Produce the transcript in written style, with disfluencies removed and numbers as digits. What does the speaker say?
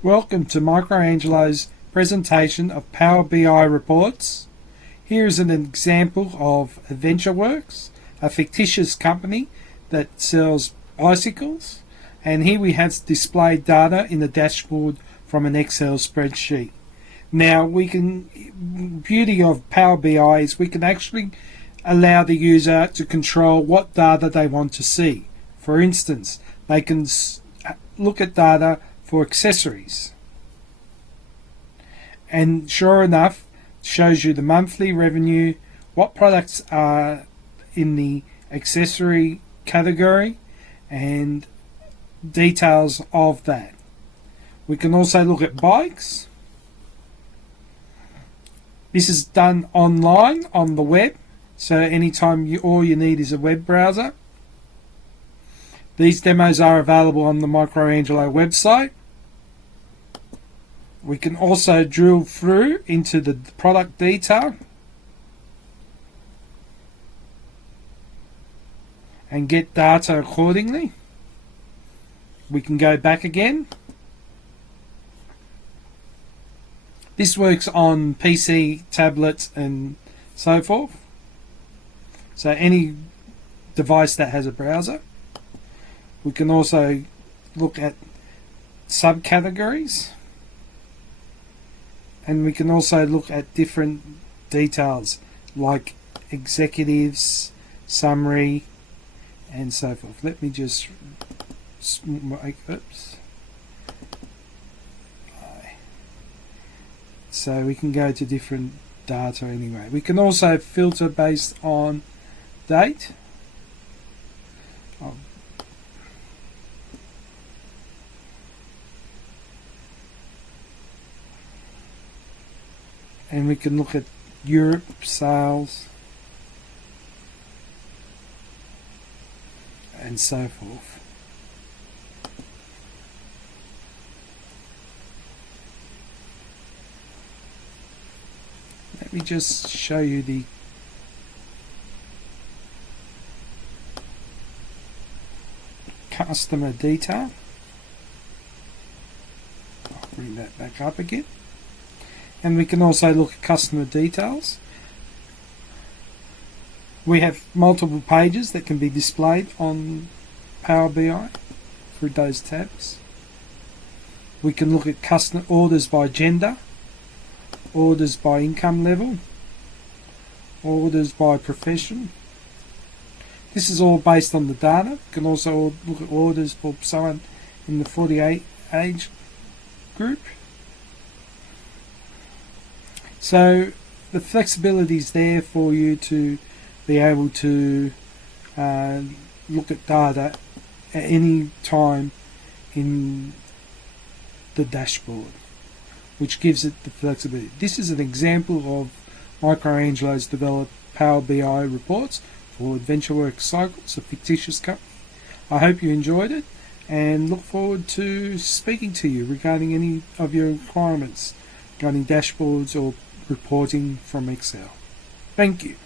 Welcome to Microangelo's presentation of Power BI reports. Here is an example of AdventureWorks, a fictitious company that sells bicycles, and here we have displayed data in the dashboard from an Excel spreadsheet. Now beauty of Power BI is we can actually allow the user to control what data they want to see. For instance, they can look at data for accessories, and sure enough shows you the monthly revenue, what products are in the accessory category, and details of that. We can also look at bikes. This is done online on the web, so anytime all you need is a web browser. These demos are available on the Microangelo website. We can also drill through into the product detail and get data accordingly. We can go back again. This works on PC, tablets and so forth. So any device that has a browser. We can also look at subcategories, and we can also look at different details like executives, summary and so forth. Let me just make, so we can go to different data anyway. We can also filter based on date. And we can look at Europe sales and so forth. Let me just show you the customer detail. I'll bring that back up again. And we can also look at customer details. We have multiple pages that can be displayed on Power BI through those tabs. We can look at customer orders by gender, orders by income level, orders by profession. This is all based on the data. We can also look at orders for someone in the 48 age group. So the flexibility is there for you to be able to look at data at any time in the dashboard, which gives it the flexibility. This is an example of Microangelo's developed Power BI reports for AdventureWorksCycles, a fictitious company. I hope you enjoyed it and look forward to speaking to you regarding any of your requirements regarding dashboards or reporting from Excel. Thank you.